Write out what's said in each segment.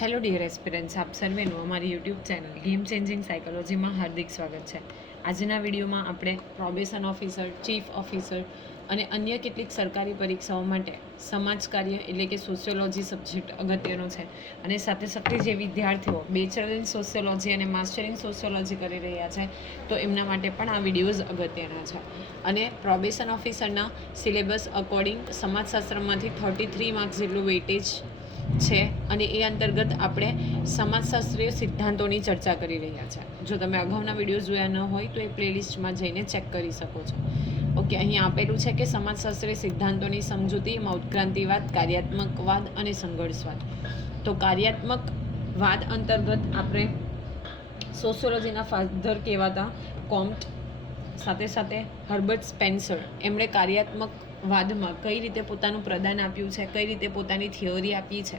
Hello dear aspirants આપ સર્વેનું અમારી યુટ્યુબ ચેનલ ગેમ ચેન્જિંગ સાયકોલોજીમાં હાર્દિક સ્વાગત છે. આજના વિડીયોમાં આપણે પ્રોબેશન ઓફિસર ચીફ ઓફિસર અને અન્ય કેટલીક સરકારી પરીક્ષાઓ માટે સમાજ કાર્ય એટલે કે સોશિયોલોજી સબ્જેક્ટ અગત્યનો છે. અને સાથે સાથે જે વિદ્યાર્થીઓ બેચલર ઇન સોશિયોલોજી અને માસ્ટર ઇન સોશિયોલોજી કરી રહ્યા છે, તો એમના માટે પણ આ વિડીયોઝ અગત્યના છે. અને પ્રોબેશન ઓફિસરના સિલેબસ અકોર્ડિંગ સમાજશાસ્ત્રમાંથી થર્ટી થ્રી માર્ક્સ જેટલું વેઇટેજ છે અને એ અંતર્ગત આપણે સમાજશાસ્ત્રીય સિદ્ધાંતોની ચર્ચા કરી રહ્યા છે. જો તમે અગાઉના વીડિયો જોયા ન હોય તો એ પ્લેલિસ્ટમાં જઈને ચેક કરી શકો છો. ઓકે, અહીં આપેલું છે કે સમાજશાસ્ત્રીય સિદ્ધાંતોની સમજૂતીમાં ઉત્ક્રાંતિવાદ કાર્યાત્મકવાદ અને સંઘર્ષવાદ. તો કાર્યાત્મક વાદ અંતર્ગત આપણે સોશિયોલોજીના ફાધર કહેવાતા કોમ્ટ સાથે સાથે હર્બર્ટ સ્પેન્સર, એમણે કાર્યાત્મક વાદમાં કઈ રીતે પોતાનું પ્રદાન આપ્યું છે, કઈ રીતે પોતાની થિયોરી આપી છે,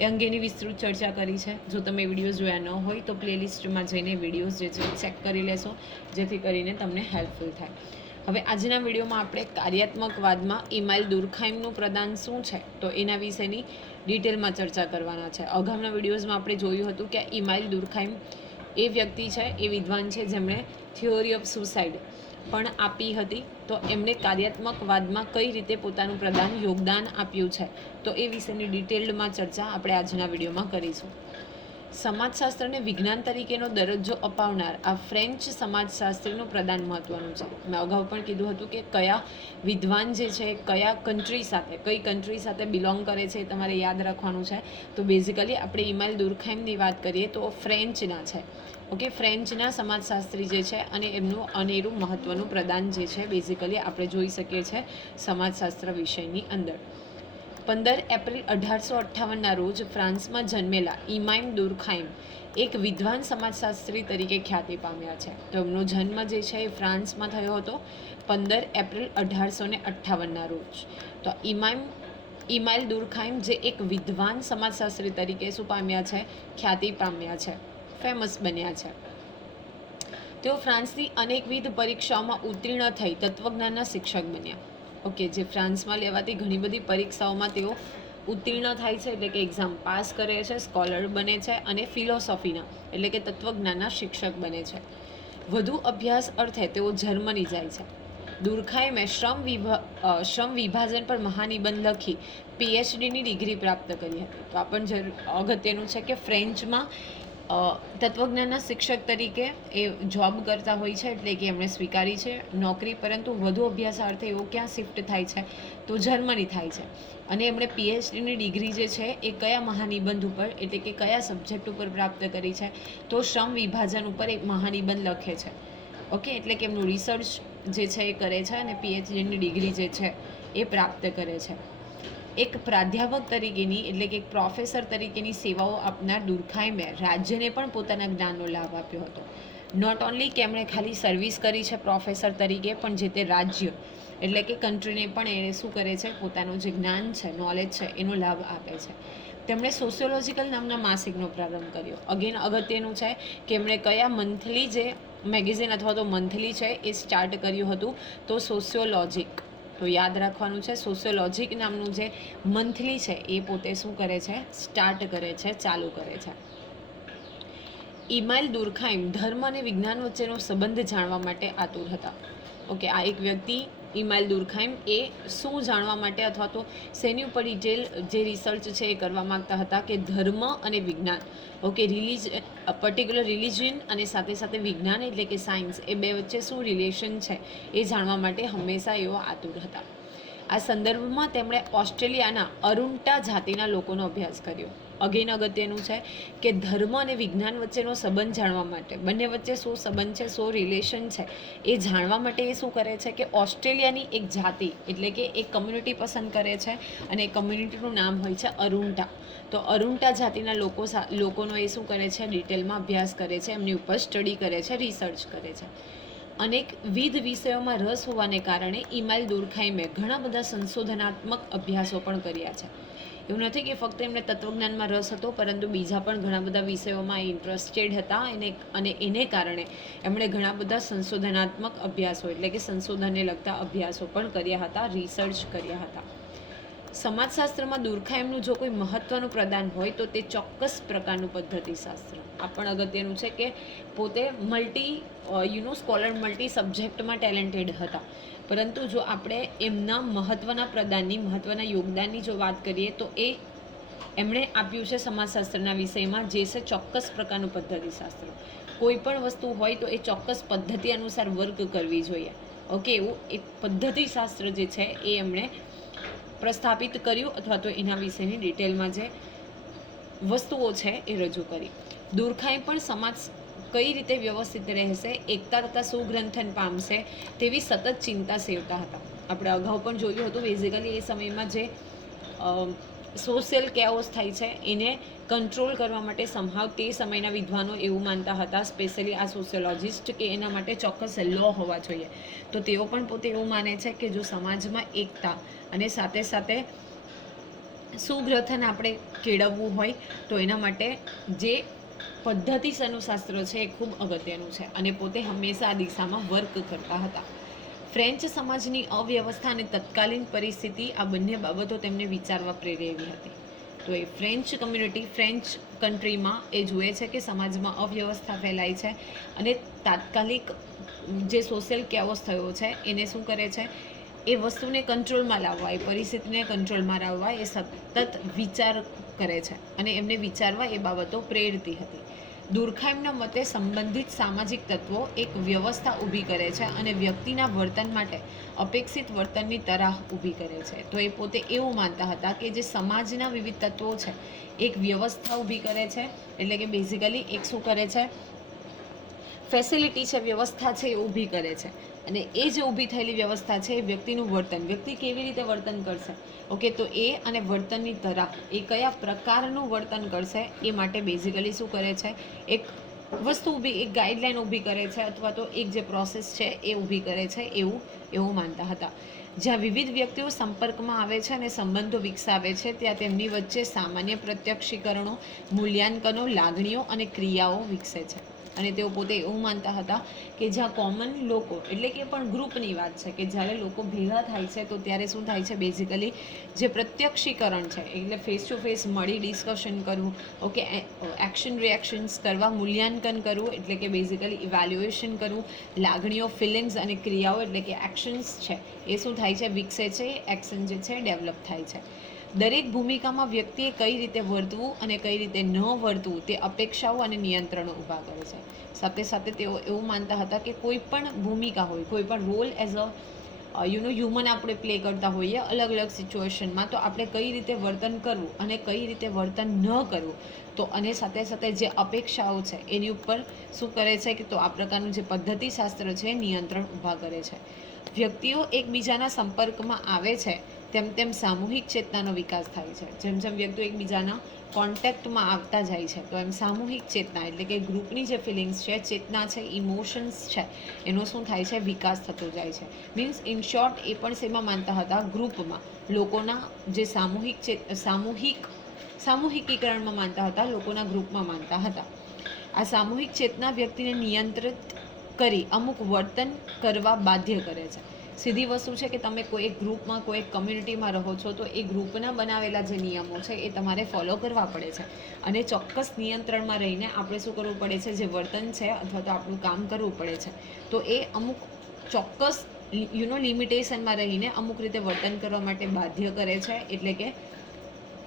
એ અંગેની વિસ્તૃત ચર્ચા કરી છે. જો તમે વીડિયો જોયા ન હોય તો પ્લેલિસ્ટમાં જઈને વિડીયોઝ જે છે ચેક કરી લેશો, જેથી કરીને તમને હેલ્પફુલ થાય. હવે આજના વિડીયોમાં આપણે કાર્યાત્મકવાદમાં ઇમાઇલ દુર્ખાઇમનું પ્રદાન શું છે, તો એના વિશેની ડિટેલમાં ચર્ચા કરવાના છે. અગાઉના વિડીયોઝમાં આપણે જોયું હતું કે ઇમાઇલ દુર્ખાઇમ એ વ્યક્તિ છે, એ વિદ્વાન છે જેમણે થિયોરી ઓફ સુસાઇડ પણ આપી હતી, તો એમણે કાર્યાત્મકવાદમાં કઈ રીતે પોતાનું પ્રદાન યોગદાન આપ્યું છે? તો એ વિશેની ડિટેલ્ડમાં ચર્ચા આપણે આજના વિડીયોમાં કરીશું. સમાજશાસ્ત્રને વિજ્ઞાન તરીકેનો દરજ્જો અપાવનાર આ ફ્રેન્ચ સમાજશાસ્ત્રીનું પ્રદાન મહત્વનું છે. મેં અગાઉ પણ કીધું હતું કે કયા વિદ્વાન જે છે, કયા કન્ટ્રી સાથે, કઈ કન્ટ્રી સાથે બિલોંગ કરે છે તમારે યાદ રાખવાનું છે. તો બેઝિકલી આપણે ઇમાઇલ દુર્ખાઇમની વાત કરીએ તો ફ્રેન્ચના છે. ઓકે ફ્રેન્ચના સમાજશાસ્ત્રી જે છે અને એમનું અનેરું મહત્ત્વનું પ્રદાન જે છે બેઝિકલી આપણે જોઈ શકીએ છીએ સમાજશાસ્ત્ર વિષયની અંદર. પંદર એપ્રિલ અઢારસો અઠ્ઠાવનના રોજ ફ્રાન્સમાં જન્મેલા ઇમાઇમ દુરખાઇમ એક વિદ્વાન સમાજશાસ્ત્રી તરીકે ખ્યાતિ પામ્યા છે. તો એમનો જન્મ જે છે એ ફ્રાન્સમાં થયો હતો પંદર એપ્રિલ અઢારસો ને અઠ્ઠાવનના રોજ. તો ઇમાઇમ ઇમાઇલ દુરખાઇમ જે એક વિદ્વાન સમાજશાસ્ત્રી તરીકે શું પામ્યા છે? ખ્યાતિ પામ્યા છે. ફેમસ બન્યા છે. તેઓ ફ્રાન્સની અનેકવિધ પરીક્ષાઓમાં ઉત્તીર્ણ થઈ તત્વજ્ઞાનના શિક્ષક બન્યા. ઓકે, જે ફ્રાન્સમાં લેવાતી ઘણી બધી પરીક્ષાઓમાં તેઓ ઉત્તીર્ણ થાય છે, એટલે કે એક્ઝામ પાસ કરે છે સ્કોલર બને છે અને ફિલોસોફીના એટલે કે તત્વજ્ઞાનના શિક્ષક બને છે. વધુ અભ્યાસ અર્થે તેઓ જર્મની જાય છે. દુર્ખાઈમે શ્રમ વિભા શ્રમ વિભાજન પર મહાનિબંધ લખી પીએચડીની ડિગ્રી પ્રાપ્ત કરી હતી. તો આ પણ અગત્યનું છે કે ફ્રેન્ચમાં તત્વજ્ઞાનના શિક્ષક તરીકે એ જોબ કરતા હોય છે એટલે કે એમણે સ્વીકારી છે. નોકરી પરંતુ વધુ અભ્યાસાર્થે એવો ક્યાં શિફ્ટ થાય છે? તો જર્મની થાય છે. અને એમણે પીએચડીની ડિગ્રી જે છે એ કયા મહાનિબંધ ઉપર એટલે કે કયા સબ્જેક્ટ ઉપર પ્રાપ્ત કરી છે? તો શ્રમ વિભાજન ઉપર એક મહાનિબંધ લખે છે. ઓકે? એટલે કે એમનું રિસર્ચ જે છે એ કરે છે અને પીએચડીની ડિગ્રી જે છે એ પ્રાપ્ત કરે છે. એક પ્રાધ્યાપક તરીકેની એટલે કે એક પ્રોફેસર તરીકેની સેવાઓ આપનાર દુર્ખાઈમે રાજ્યને પણ પોતાના જ્ઞાનનો લાભ આપ્યો હતો. નોટ ઓન્લી કે એમણે ખાલી સર્વિસ કરી છે પ્રોફેસર તરીકે, પણ જે તે રાજ્ય એટલે કે કન્ટ્રીને પણ એણે શું કરે છે? પોતાનું જે જ્ઞાન છે નોલેજ છે, એનો લાભ આપે છે. તેમણે સોશિયોલોજિકલ નામના માસિકનો પ્રારંભ કર્યો. અગેન અગત્યનું છે કે એમણે કયા મંથલી જે મેગેઝિન અથવા તો મંથલી છે એ સ્ટાર્ટ કર્યું હતું? તો સોશિયોલોજિક તો યાદ રાખવાનું છે સોશિયોલોજિક નામનું જે મંથલી છે, એ પોતે શું કરે છે? સ્ટાર્ટ કરે છે, ચાલુ કરે છે. ઇમાઇલ દુર્ખાઇમ ધર્મ અને વિજ્ઞાન વચ્ચેનો સંબંધ જાણવા માટે આતુર હતા. ઓકે, આ એક વ્યક્તિ ઇમાઇલ દુર્ખાઇમ એ શું જાણવા માટે અથવા તો શેની ઉપર ડિટેલ જે રિસર્ચ છે એ કરવા માગતા હતા કે ધર્મ અને વિજ્ઞાન? ઓકે રિલીજ પર્ટિક્યુલર રિલિજન અને સાથે સાથે વિજ્ઞાન એટલે કે સાયન્સ એ બે વચ્ચે શું રિલેશન છે એ જાણવા માટે હંમેશા એઓ આતુર હતા. આ સંદર્ભમાં તેમણે ઓસ્ટ્રેલિયાના અરુંટા જાતિના લોકોનો અભ્યાસ કર્યો. અગેન અગત્યનું છે કે ધર્મ અને વિજ્ઞાન વચ્ચેનો સંબંધ જાણવા માટે. બંને વચ્ચે શું સંબંધ છે, શું રિલેશન છે, એ જાણવા માટે એ શું કરે છે કે ઓસ્ટ્રેલિયાની એક જાતિ, એટલે કે એક કમ્યુનિટી પસંદ કરે છે અને એ કમ્યુનિટીનું નામ હોય છે અરુણટા તો અરુણટા જાતિના લોકો લોકોનો એ શું કરે છે ડિટેલમાં અભ્યાસ કરે છે, એમની ઉપર સ્ટડી કરે છે રિસર્ચ કરે છે. અનેક વિધ વિષયોમાં રસ હોવાને કારણે ઇમાઇલ દુર્ખાઈમે ઘણા બધા સંશોધનાત્મક અભ્યાસો પણ કર્યા છે. એવું નથી કે ફક્ત એમને તત્વજ્ઞાનમાં રસ હતો, પરંતુ બીજા પણ ઘણા બધા વિષયોમાં ઇન્ટરેસ્ટેડ હતા એને અને એને કારણે એમણે ઘણા બધા સંશોધનાત્મક અભ્યાસો એટલે કે સંશોધનને લગતા અભ્યાસો પણ કર્યા હતા રિસર્ચ કર્યા હતા. સમાજશાસ્ત્રમાં દુર્ખાએમનું જો કોઈ મહત્વનું પ્રદાન હોય, તો તે ચોક્કસ પ્રકારનું પદ્ધતિશાસ્ત્ર. આ પણ અગત્યનું છે કે પોતે multi you know scholar multi સબ્જેક્ટમાં talented હતા. પરંતુ જો આપણે એમના મહત્ત્વના પ્રદાનની મહત્ત્વના યોગદાનની જો વાત કરીએ, તો એ એમણે આપ્યું છે સમાજશાસ્ત્રના વિષયમાં, જે છે ચોક્કસ પ્રકારનું પદ્ધતિશાસ્ત્ર. કોઈ પણ વસ્તુ હોય તો એ ચોક્કસ પદ્ધતિ અનુસાર વર્ક કરવી જોઈએ. ઓકે, એવું એક પદ્ધતિશાસ્ત્ર જે છે એ એમણે પ્રસ્થાપિત કર્યું, અથવા તો એના વિશેની ડિટેલમાં જે વસ્તુઓ છે એ રજૂ કરી. દુર્ખાએ પણ સમાજ કઈ રીતે વ્યવસ્થિત રહેશે, એકતા તથા સુગ્રંથન પામશે તેવી સતત ચિંતા સેવતા હતા. આપણે અગાઉ પણ જોયું હતું બેઝિકલી એ સમયમાં જે સોશિયલ કેઓસ થાય છે, એને કંટ્રોલ કરવા માટે સંભાવ તે સમયના વિદ્વાનો એવું માનતા હતા સ્પેશિયલી આ સોશિયોલોજિસ્ટ કે એના માટે ચોક્કસ લો હોવા જોઈએ. તો તેઓ પણ પોતે એવું માને છે કે જો સમાજમાં એકતા અને સાથે સાથે સુગ્રથન આપણે કેળવવું હોય, તો એના માટે જે પદ્ધતિસરનું શાસ્ત્ર છે એ ખૂબ અગત્યનું છે અને પોતે હંમેશા આ દિશામાં વર્ક કરતા હતા. ફ્રેન્ચ સમાજની અવ્યવસ્થા અને તત્કાલીન પરિસ્થિતિ આ બંને બાબતો તેમને વિચારવા પ્રેરેવી હતી. તો એ ફ્રેન્ચ કમ્યુનિટી, ફ્રેન્ચ કન્ટ્રીમાં એ જુએ છે કે સમાજમાં અવ્યવસ્થા ફેલાય છે અને તાત્કાલિક જે સોશિયલ કેઓસ થયો છે એને શું કરે છે? એ વસ્તુને કંટ્રોલમાં લાવવા, એ પરિસ્થિતિને કંટ્રોલમાં લાવવા એ સતત વિચાર કરે છે અને એમને વિચારવા એ બાબતો પ્રેરતી હતી. દુર્ખાઈમના મતે સંબંધિત સામાજિક તત્વો એક વ્યવસ્થા ઊભી કરે છે અને વ્યક્તિના વર્તન માટે અપેક્ષિત વર્તનની તરાહ ઊભી કરે છે. તો એ પોતે એવું માનતા હતા કે જે સમાજના વિવિધ તત્વો છે, એક વ્યવસ્થા ઊભી કરે છે, એટલે કે બેઝિકલી એક શું કરે છે? ફેસિલિટી છે, વ્યવસ્થા છે એ ઊભી કરે છે. અને એ જે ઊભી થયેલી વ્યવસ્થા છે એ વ્યક્તિનું વર્તન, વ્યક્તિ કેવી રીતે વર્તન કરશે? ઓકે, તો એ અને વર્તનની તરાહ એ કયા પ્રકારનું વર્તન કરશે? એ માટે બેઝિકલી શું કરે છે? એક વસ્તુ ઊભી, એક ગાઈડલાઈન ઊભી કરે છે અથવા તો એક જે પ્રોસેસ છે એ ઊભી કરે છે એવું એવું માનતા હતા. જ્યાં વિવિધ વ્યક્તિઓ સંપર્કમાં આવે છે અને સંબંધો વિકસાવે છે, ત્યાં તેમની વચ્ચે સામાન્ય પ્રત્યક્ષીકરણો, મૂલ્યાંકનો, લાગણીઓ અને ક્રિયાઓ વિકસે છે. અને તેઓ પોતે એવું માનતા હતા કે જ્યાં કોમન લોકો, એટલે કે પણ ગ્રુપની વાત છે કે જ્યારે લોકો ભેગા થાય છે તો ત્યારે શું થાય છે? બેઝિકલી જે પ્રત્યક્ષીકરણ છે, એટલે ફેસ ટુ ફેસ મળી ડિસ્કશન કરવું ઓકે એક્શન રિએક્શન્સ કરવા, મૂલ્યાંકન કરવું, એટલે કે બેઝિકલી ઇવેલ્યુએશન કરવું, લાગણીઓ ફિલિંગ્સ અને ક્રિયાઓ, એટલે કે એક્શન્સ છે, એ શું થાય છે? વિકસે છે એક્શન જે છે ડેવલપ થાય છે. દરેક ભૂમિકામાં વ્યક્તિએ કઈ રીતે વર્તવું અને કઈ રીતે ન વર્તવું તે અપેક્ષાઓ અને નિયંત્રણો ઊભા કરે છે. સાથે સાથે તેઓ એવું માનતા હતા કે કોઈ પણ ભૂમિકા હોય, કોઈ પણ role as a you know human આપણે પ્લે કરતા હોઈએ અલગ અલગ સિચ્યુએશનમાં તો આપણે કઈ રીતે વર્તન કરવું અને કઈ રીતે વર્તન ન કરવું, તો અને સાથે સાથે જે અપેક્ષાઓ છે એની ઉપર શું કરે છે કે તો આ પ્રકારનું જે પદ્ધતિશાસ્ત્ર છે નિયંત્રણ ઊભા કરે છે. વ્યક્તિઓ એકબીજાના સંપર્કમાં આવે છે તેમ તેમ સામૂહિક ચેતનાનો વિકાસ થાય છે. જેમ જેમ વ્યક્તિઓ એકબીજાના કોન્ટેક્ટમાં આવતા જાય છે, તો એમ સામૂહિક ચેતના એટલે કે ગ્રુપની જે ફિલિંગ્સ છે, ચેતના છે ઇમોશન્સ છે, એનો શું થાય છે? વિકાસ થતો જાય છે. મીન્સ ઇન શોર્ટ એ પણ શેમાં માનતા હતા ગ્રુપમાં લોકોના જે સામૂહિક ચેત સામૂહિક, સામૂહિકીકરણમાં માનતા હતા, લોકોના ગ્રુપમાં માનતા હતા. આ સામૂહિક ચેતના વ્યક્તિને નિયંત્રિત કરી અમુક વર્તન કરવા બાધ્ય કરે છે. સીધી વસ્તુ છે કે તમે કોઈ એક ગ્રુપમાં, કોઈ એક કમ્યુનિટીમાં રહો છો, તો એ ગ્રુપના બનાવેલા જે નિયમો છે એ તમારે ફોલો કરવા પડે છે. અને ચોક્કસ નિયંત્રણમાં રહીને આપણે શું કરવું પડે છે? જે વર્તન છે અથવા તો આપણું કામ કરવું પડે છે. તો એ અમુક ચોક્કસ યુનો લિમિટેશનમાં રહીને અમુક રીતે વર્તન કરવા માટે બાધ્ય કરે છે, એટલે કે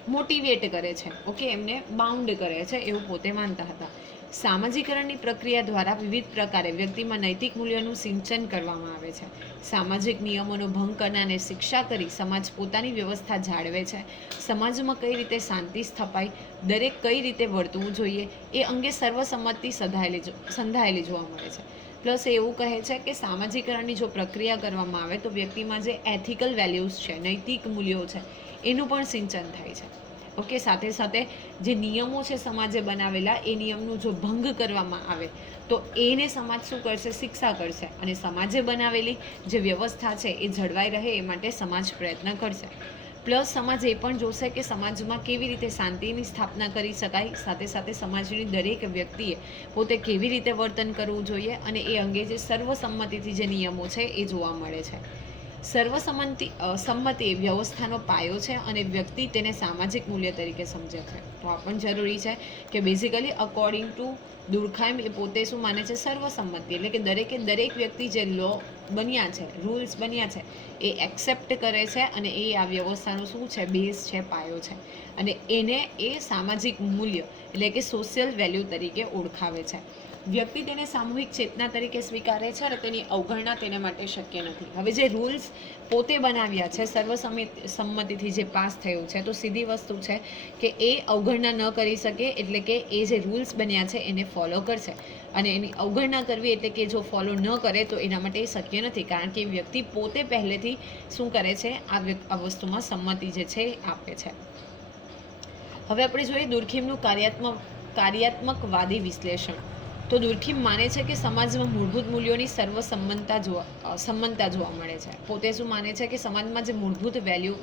મોટિવેટ કરે છે. ઓકે એમને બાઉન્ડ કરે છે, એવું પોતે માનતા હતા. સામાજિકરણની પ્રક્રિયા દ્વારા વિવિધ પ્રકારે વ્યક્તિમાં નૈતિક મૂલ્યોનું સિંચન કરવામાં આવે છે. સામાજિક નિયમોનો ભંગ કરનારને શિક્ષા કરી સમાજ પોતાની વ્યવસ્થા જાળવે છે. સમાજમાં કઈ રીતે શાંતિ સ્થપાય, દરેક કઈ રીતે વર્તવું જોઈએ, એ અંગે સર્વસંમતિ સધાયેલી સંધાયેલી જોવા મળે છે. પ્લસ એવું કહે છે કે સામાજિકરણની જો પ્રક્રિયા કરવામાં આવે તો વ્યક્તિમાં જે એથિકલ વેલ્યુઝ છે, નૈતિક મૂલ્યો છે, એનું પણ સિંચન થાય છે. ઓકે, સાથે સાથે જે નિયમો છે સમાજે બનાવેલા, એ નિયમનું જો ભંગ કરવામાં આવે, તો એને સમાજ શું કરશે? શિક્ષા કરશે. અને સમાજે બનાવેલી જે વ્યવસ્થા છે, એ જળવાઈ રહે, એ માટે સમાજ પ્રયત્ન કરશે. પ્લસ સમાજ એ પણ જોશે કે સમાજમાં કેવી રીતે શાંતિની સ્થાપના કરી શકાય, સાથે સાથે સમાજની દરેક વ્યક્તિએ પોતે કેવી રીતે વર્તન કરવું જોઈએ, અને એ અંગે જે સર્વસંમતિથી જે નિયમો છે, એ જોવા મળે છે. સર્વસંમતિ સંમતિ એ વ્યવસ્થાનો પાયો છે અને વ્યક્તિ તેને સામાજિક મૂલ્ય તરીકે સમજે છે. તો આ પણ જરૂરી છે કે બેઝિકલી અકોર્ડિંગ ટુ દુર્ખાઈમ એ પોતે શું માને છે? સર્વસંમતિ. એટલે કે દરેકે દરેક વ્યક્તિ જે લો બન્યા છે રૂલ્સ બન્યા છે, એ એક્સેપ્ટ કરે છે અને એ આ વ્યવસ્થાનું શું છે? બેઝ છે, પાયો છે. અને એને એ સામાજિક મૂલ્ય એટલે કે સોશિયલ વેલ્યુ તરીકે ઓળખાવે છે. વ્યક્તિ તેને સામૂહિક ચેતના તરીકે સ્વીકારે છે અને તેની અવગણના તેને માટે શક્ય નથી. હવે જે રૂલ્સ પોતે બનાવ્યા છે, સર્વસમિત, સંમતિથી જે પાસ થયું છે, તો સીધી વસ્તુ છે કે એ અવગણના ન કરી શકે એટલે કે એ જે રૂલ્સ બન્યા છે એને ફોલો કરશે. અને એની અવગણના કરવી એટલે કે જો ફોલો ન કરે તો એના માટે એ શક્ય નથી. કારણ કે વ્યક્તિ પોતે પહેલેથી શું કરે છે, આ વસ્તુમાં સંમતિ જે છે આપે છે. હવે આપણે જોઈએ દુર્ખીમનું કાર્યાત્મક કાર્યાત્મકવાદી વિશ્લેષણ. તો દુર્ખીમ માને છે કે સમાજમાં મૂળભૂત મૂલ્યોની સર્વસંમતતા જોવા સંમતતા જોવા મળે છે. પોતે શું માને છે કે સમાજમાં જે મૂળભૂત વેલ્યુ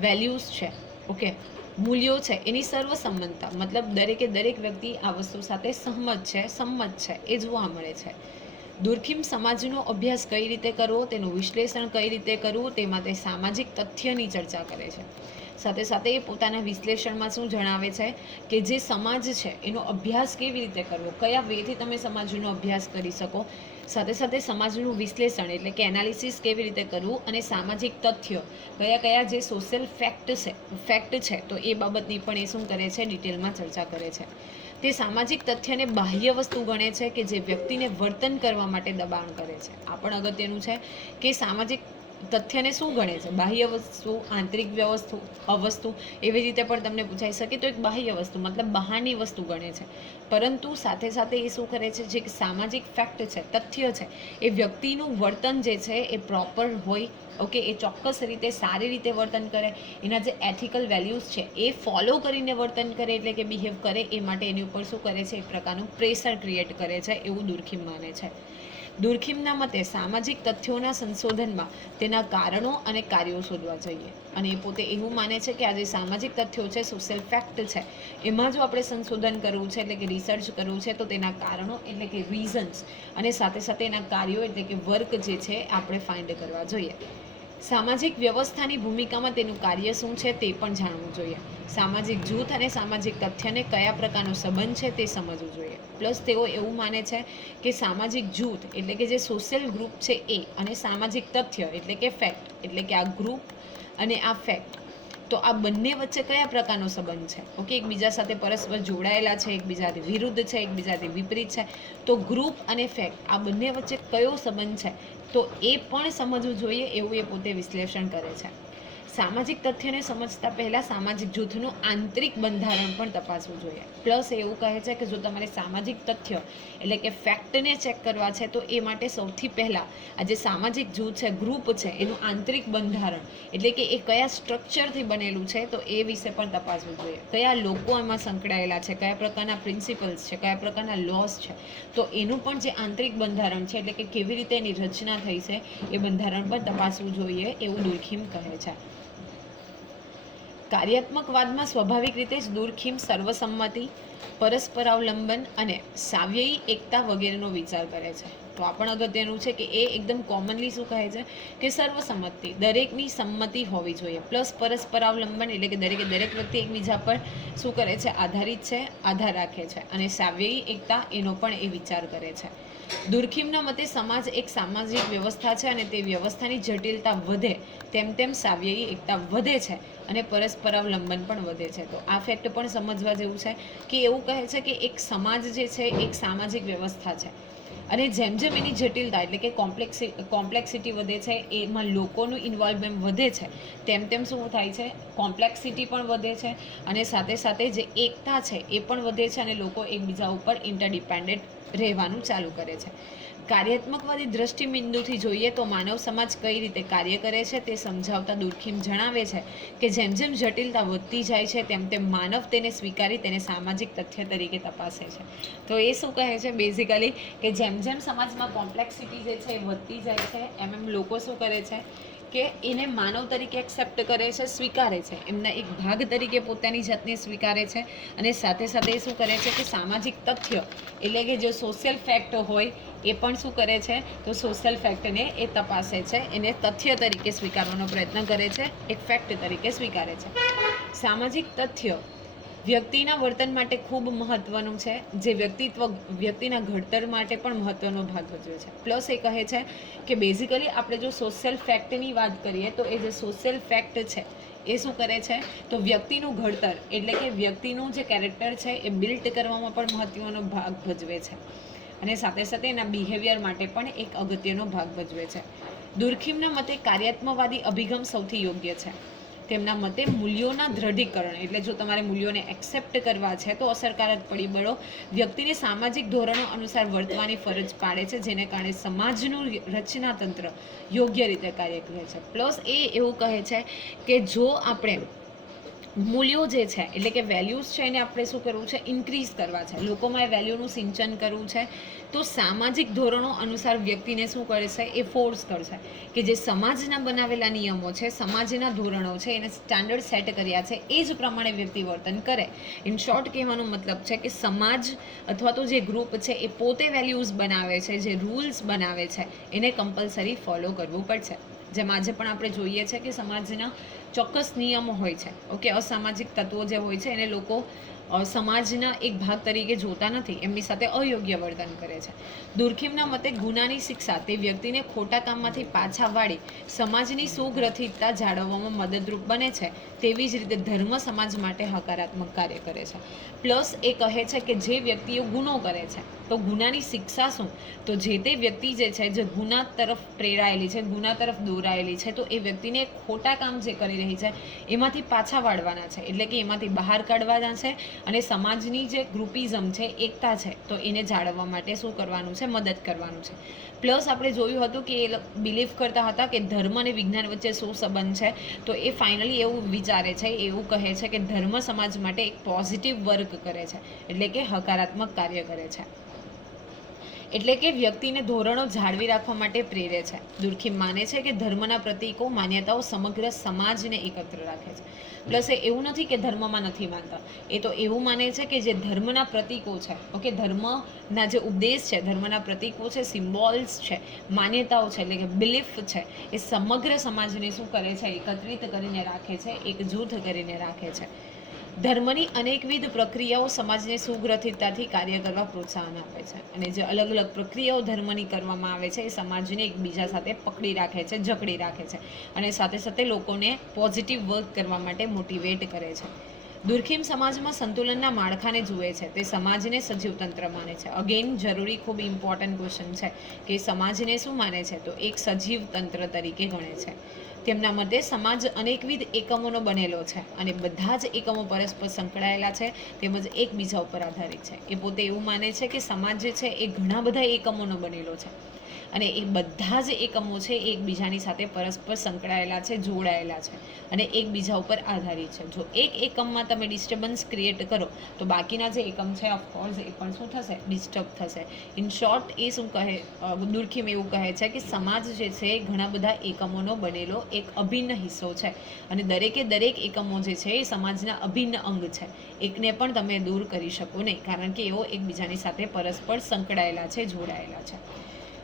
વેલ્યુઝ છે, ઓકે, મૂલ્યો છે, એની સર્વસંમતતા મતલબ દરેકે દરેક વ્યક્તિ આ વસ્તુ સાથે સહમત છે, સંમત છે, એ જોવા મળે છે. દુર્ખીમ સમાજનો અભ્યાસ કઈ રીતે કરવો, તેનું વિશ્લેષણ કઈ રીતે કરવું તે માટે સામાજિક તથ્યની ચર્ચા કરે છે. સાથે સાથે એ પોતાના વિશ્લેષણમાં શું જણાવે છે કે જે સમાજ છે, એનો અભ્યાસ કેવી રીતે કરવો? કયા વેથી તમે સમાજનો અભ્યાસ કરી શકો? સાથે સાથે સમાજનું વિશ્લેષણ એટલે કે એનાલિસિસ કેવી રીતે કરવું અને સામાજિક તથ્ય, કયા કયા જે સોશિયલ ફેક્ટ છે ફેક્ટ છે, તો એ બાબતની પણ એ શું કરે છે ડિટેલમાં ચર્ચા કરે છે. તે સામાજિક તથ્યને બાહ્ય વસ્તુ ગણે છે કે જે વ્યક્તિને વર્તન કરવા માટે દબાણ કરે છે. આ પણ અગત્યનું છે કે સામાજિક તથ્યને શું ગણે છે? બાહ્ય વસ્તુ, આંતરિક વ્યવસ્થુ, અવસ્તુ એવી રીતે પણ તમને પૂછાઈ શકે તો એક બાહ્ય વસ્તુ, મતલબ બહારની વસ્તુ ગણે છે. પરંતુ સાથે સાથે એ શું કરે છે? જે સામાજિક ફેક્ટ છે, તથ્ય છે, એ વ્યક્તિનું વર્તન જે છે એ પ્રોપર હોય ઓકે એ ચોક્કસ રીતે સારી રીતે વર્તન કરે, એના જે એથિકલ વેલ્યુઝ છે, એ ફોલો કરીને વર્તન કરે એટલે કે બિહેવ કરે, એ માટે એની ઉપર શું કરે છે? એક પ્રકારનું પ્રેશર ક્રિએટ કરે છે, એવું દુર્ખીમ માને છે. દુર્ખીમના મતે સામાજિક તથ્યોના સંશોધનમાં તેના કારણો અને કાર્યો શોધવા જોઈએ. અને એ પોતે એવું માને છે કે આ જે સામાજિક તથ્યો છે સોશિયલ ફેક્ટ છે, એમાં જો આપણે સંશોધન કરવું છે એટલે કે રિસર્ચ કરવું છે, તો તેના કારણો એટલે કે રીઝન્સ અને સાથે સાથે એના કાર્યો એટલે કે વર્ક જે છે, આપણે ફાઇન્ડ કરવા જોઈએ. સામાજિક વ્યવસ્થાની ભૂમિકામાં તેનું કાર્ય શું છે તે પણ જાણવું જોઈએ. સામાજિક જૂથ અને સામાજિક તથ્યને કયા પ્રકારનો સંબંધ છે તે સમજવું જોઈએ. પ્લસ તેઓ એવું માને છે કે સામાજિક જૂથ એટલે કે જે સોશિયલ ગ્રુપ છે એ અને સામાજિક તથ્ય એટલે કે ફેક્ટ એટલે કે આ ગ્રુપ અને આ ફેક્ટ. તો આ બંને વચ્ચે કયા પ્રકારનો સંબંધ છે? ઓકે, એકબીજા સાથે પરસ્પર જોડાયેલા છે એકબીજાથી વિરુદ્ધ છે, એકબીજાથી વિપરીત છે. તો ગ્રુપ અને ફેક્ટ આ બંને વચ્ચે કયો સંબંધ છે તો એ પણ સમજવું જોઈએ એવું એ પોતે વિશ્લેષણ કરે છે. સામાજિક તથ્યને સમજતા પહેલાં સામાજિક જૂથનું આંતરિક બંધારણ પણ તપાસવું જોઈએ. પ્લસ એવું કહે છે કે જો તમારે સામાજિક તથ્ય એટલે કે ફેક્ટને ચેક કરવા છે, તો એ માટે સૌથી પહેલાં આ જે સામાજિક જૂથ છે, ગ્રુપ છે, એનું આંતરિક બંધારણ એટલે કે એ કયા સ્ટ્રક્ચરથી બનેલું છે, તો એ વિશે પણ તપાસવું જોઈએ. કયા લોકો એમાં સંકળાયેલા છે, કયા પ્રકારના પ્રિન્સિપલ્સ છે, કયા પ્રકારના લોસ છે, તો એનું પણ જે આંતરિક બંધારણ છે એટલે કે કેવી રીતે એની રચના થઈ છે, એ બંધારણ પણ તપાસવું જોઈએ, એવું દુર્ખીમ કહે છે. કાર્યાત્મકવાદમાં સ્વાભાવિક રીતે જ દુર્ખીમ, સર્વસંમતિ, પરસ્પરાવલંબન અને સાવ્યયી એકતા વગેરેનો વિચાર કરે છે. તો આ પણ અગત્યનું છે કે એ એકદમ કોમનલી શું કહે છે? કે સર્વસંમતિ, દરેકની સંમતિ હોવી જોઈએ. પ્લસ પરસ્પરાવલંબન એટલે કે દરેકે દરેક વ્યક્તિ એકબીજા પર શું કરે છે? આધારિત છે, આધાર રાખે છે અને સાવ્યયી એકતા એનો પણ એ વિચાર કરે છે. દુર્ખીમના મતે સમાજ એક સામાજિક વ્યવસ્થા છે અને તે વ્યવસ્થાની જટિલતા વધે, તેમ તેમ સાવ્યયી એકતા વધે છે અને પરસ્પરાવલંબન પણ વધે છે. તો આ ફેક્ટ પણ સમજવા જેવું છે કે એવું કહે છે કે એક સમાજ જે છે એક સામાજિક વ્યવસ્થા છે. અને જેમ જેમ એની જટિલતા એટલે કે કોમ્પ્લેક્સી કોમ્પ્લેક્સિટી વધે છે, એમાં લોકોનું ઇન્વોલ્વમેન્ટ વધે છે, તેમ તેમ શું થાય છે? કોમ્પ્લેક્સિટી પણ વધે છે અને સાથે સાથે જે એકતા છે એ પણ વધે છે અને લોકો એકબીજા ઉપર ઇન્ટરડિપેન્ડન્ટ રહેવાનું ચાલુ કરે છે. કાર્યાત્મકવાદી દ્રષ્ટિબિંદુથી જોઈએ તો માનવ સમાજ કઈ રીતે કાર્ય કરે છે તે સમજાવતા દુર્ખીમ જણાવે છે કે જેમ જેમ જટિલતા વધતી જાય છે તેમ તેમ માનવ તેને સ્વીકારી તેને સામાજિક તથ્ય તરીકે તપાસે છે. તો એ શું કહે છે? બેઝિકલી કે જેમ જેમ સમાજમાં કોમ્પ્લેક્સિટી જે છે એ વધતી જાય છે, એમ એમ લોકો શું કરે છે? કે એને માનવ તરીકે એક્સેપ્ટ કરે છે, સ્વીકારે છે. એમના એક ભાગ તરીકે પોતાની જાતને સ્વીકારે છે અને સાથે સાથે એ શું કરે છે કે સામાજિક તથ્ય, એટલે કે જે સોશિયલ ફેક્ટ હોય, એ પણ શું કરે છે? તો સોશિયલ ફેક્ટને એ તપાસે છે. એને તથ્ય તરીકે સ્વીકારવાનો પ્રયત્ન કરે છે, એક ફેક્ટ તરીકે સ્વીકારે છે. સામાજિક તથ્ય વ્યક્તિના વર્તન માટે ખૂબ મહત્વનું છે. જે વ્યક્તિત્વ, વ્યક્તિના ઘડતર માટે પણ મહત્વનો ભાગ ભજવે છે. પ્લસ એ કહે છે કે બેઝિકલી આપણે જો સોશિયલ ફેક્ટની વાત કરીએ તો એ જે સોશિયલ ફેક્ટ છે, એ શું કરે છે? તો વ્યક્તિનું ઘડતર એટલે કે વ્યક્તિનું જે કેરેક્ટર છે એ બિલ્ટ કરવામાં પણ મહત્વનો ભાગ ભજવે છે. અને સાથે સાથે એના બિહેવિયર માટે પણ એક અગત્યનો ભાગ ભજવે છે. દુર્ખીમના મતે કાર્યાત્મવાદી અભિગમ સૌથી યોગ્ય છે. તેમના મતે મૂલ્યોના દ્રઢીકરણ. એટલે જો તમારે મૂલ્યોને એક્સેપ્ટ કરવા છે, તો અસરકારક પરિબળો વ્યક્તિને સામાજિક ધોરણો અનુસાર વર્તવાની ફરજ પાડે છે, જેને કારણે સમાજનું રચનાતંત્ર યોગ્ય રીતે કાર્ય કરે છે. પ્લસ એ એવું કહે છે કે જો આપણે મૂલ્યો જે છે, એટલે કે વેલ્યુઝ છે એને આપણે શું કરવું છે ઇન્ક્રીઝ કરવા છે. લોકોમાં એ વેલ્યુનું સિંચન કરવું છે. તો સામાજિક ધોરણો અનુસાર વ્યક્તિને શું કરશે એ ફોર્સ કરશે કે જે સમાજના બનાવેલા નિયમો છે, સમાજના ધોરણો છે, એને સ્ટાન્ડર્ડ સેટ કર્યા છે, એ જ પ્રમાણે વ્યક્તિ વર્તન કરે. ઇન શોર્ટ કહેવાનો મતલબ છે કે સમાજ અથવા તો જે ગ્રુપ છે, એ પોતે વેલ્યુઝ બનાવે છે, જે રૂલ્સ બનાવે છે, એને કમ્પલસરી ફોલો કરવું પડશે. જેમ આજે પણ આપણે જોઈએ છે કે સમાજના ચોક્કસ નિયમો હોય છે, ઓકે? અસામાજિક તત્વો જે હોય છે, એને લોકો સમાજના એક ભાગ તરીકે જોતા નથી, એમની સાથે અયોગ્ય વર્તન કરે છે. દુર્ખીમના મતે ગુનાની શિક્ષા તે વ્યક્તિને ખોટા કામમાંથી પાછા વાળી સમાજની સુગ્રથિતતા જાળવવામાં મદદરૂપ બને છે, તેવી જ રીતે ધર્મ સમાજ માટે હકારાત્મક કાર્ય કરે છે. પ્લસ એ કહે છે કે જે વ્યક્તિઓ ગુનો કરે છે તો ગુનાની શિક્ષા શું? તો જે તે વ્યક્તિ જે છે, જે ગુના તરફ પ્રેરાયેલી છે, ગુના તરફ દોરાયેલી છે, તો એ વ્યક્તિને ખોટા કામ જે કરી રહી છે, એમાંથી પાછા વાળવાના છે. એટલે કે એમાંથી બહાર કાઢવાના છે અને સમાજની જે ગ્રુપિઝમ છે, એકતા છે, તો એને જાળવવા માટે શું કરવાનું છે, મદદ કરવાનું છે. પ્લસ આપણે જોયું હતું કે એ બિલીવ કરતા હતા કે ધર્મ અને વિજ્ઞાન વચ્ચે શું સંબંધ છે, તો એ ફાઇનલી એવું વિચારે છે, એવું કહે છે કે ધર્મ સમાજ માટે એક પોઝિટિવ વર્ક કરે છે, એટલે કે હકારાત્મક કાર્ય કરે છે. એટલે કે વ્યક્તિને ધોરણો જાળવી રાખવા માટે પ્રેરે છે. દુર્ખી માને છે કે ધર્મના પ્રતીકો માન્યતાઓ સમગ્ર સમાજને એકત્ર રાખે છે. પ્લસ એ એવું નથી કે ધર્મમાં નથી માનતા. એ તો એવું માને છે કે જે ધર્મના પ્રતીકો છે, ઓકે, ધર્મના જે ઉપદેશ છે, ધર્મના પ્રતીકો છે, સિમ્બોલ્સ છે, માન્યતાઓ છે, એટલે કે બિલીફ છે, એ સમગ્ર સમાજને શું કરે છે? એકત્રિત કરીને રાખે છે એક જૂથ કરીને રાખે છે. ધર્મની અનેકવિધ પ્રક્રિયાઓ સમાજને સુગ્રથિતતાથી કાર્ય કરવા પ્રોત્સાહન આપે છે. અને જે અલગ અલગ પ્રક્રિયાઓ ધર્મની કરવામાં આવે છે, એ સમાજને એકબીજા સાથે પકડી રાખે છે, જકડી રાખે છે. અને સાથે સાથે લોકોને પોઝિટિવ વર્ક કરવા માટે મોટિવેટ કરે છે. દુર્ખીમ સમાજમાં સંતુલનના માળખાને જુએ છે. તે સમાજને સજીવ તંત્ર માને છે. અગેન જરૂરી ખૂબ ઇમ્પોર્ટન્ટ ક્વેશ્ચન છે કે સમાજને શું માને છે? તો એક સજીવ તંત્ર તરીકે ગણે છે. તેમના મતે સમાજ અનેકવિધ એકમોનો બનેલો છે અને બધા જ એકમો પરસ્પર સંકળાયેલા છે તેમજ એકબીજા ઉપર આધારિત છે. એ પોતે એવું માને છે કે સમાજ જે છે એ ઘણા બધા એકમોનો બનેલો છે. અને એ બધા જ એકમો છે એકબીજાની સાથે પરસ્પર સંકળાયેલા છે, જોડાયેલા છે અને એકબીજા ઉપર આધારિત છે. જો એક એકમમાં તમે ડિસ્ટર્બન્સ ક્રિએટ કરો, તો બાકીના જે એકમ છે ઓફકોર્સ એ પણ શું થશે? ડિસ્ટર્બ થશે. ઇન શોર્ટ એ શું કહે દુર્ખીમ એવું કહે છે કે સમાજ જે છે ઘણા બધા એકમોનો બનેલો એક અભિન્ન હિસ્સો છે. અને દરેકે દરેક એકમો જે છે, એ સમાજના અભિન્ન અંગ છે. એકને પણ તમે દૂર કરી શકો નહીં, કારણ કે એઓ એકબીજાની સાથે પરસ્પર સંકળાયેલા છે, જોડાયેલા છે.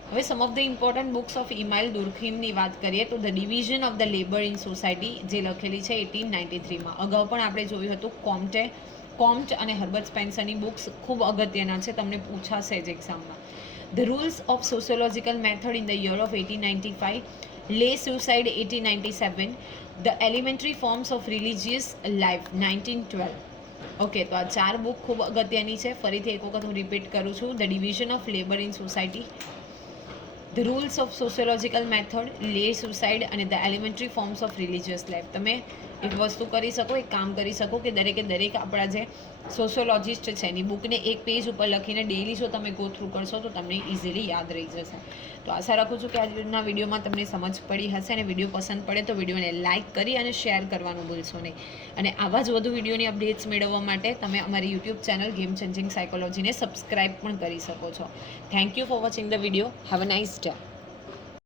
હવે some of the important books of Emile દુર્ખીમની વાત કરીએ તો the division of the labour in society જે લખેલી છે એટીન નાઇન્ટી થ્રીમાં અગાઉ પણ આપણે જોયું હતું કોમ્ટે કોમ્ટ અને હર્બર્ટ સ્પેન્સરની બુક્સ ખૂબ અગત્યના છે, તમને પૂછાશે જ એક્ઝામમાં the rules of sociological method in the year of eighteen ninety five le suicide eighteen ninety seven the elementary forms of religious life nineteen twelve okay તો આ ચાર બુક ખૂબ અગત્યની છે. ફરીથી એક વખત હું રિપીટ કરું છું. The division of labour in society the rules of sociological method le suicide અને the elementary forms of religious life તમે એક વસ્તુ કરી શકો, એક કામ કરી શકો કે દરેકે દરેક આપણા જે સોશિયોલોજિસ્ટ છે એની બુકને એક પેજ ઉપર લખીને ડેઈલી જો તમે ગો થ્રુ કરશો તો તમને ઇઝીલી યાદ રહી જશે. તો આશા રાખું છું કે આજના વિડીયોમાં તમને સમજ પડી હશે અને વીડિયો પસંદ પડે તો વિડીયોને લાઇક કરી અને શેર કરવાનું ભૂલશો નહીં. અને આવા જ વધુ વિડીયોની અપડેટ્સ મેળવવા માટે તમે અમારી યુટ્યુબ ચેનલ ગેમ ચેન્જિંગ સાયકોલોજીને સબસ્ક્રાઇબ પણ કરી શકો છો. Thank you for watching the video have a nice day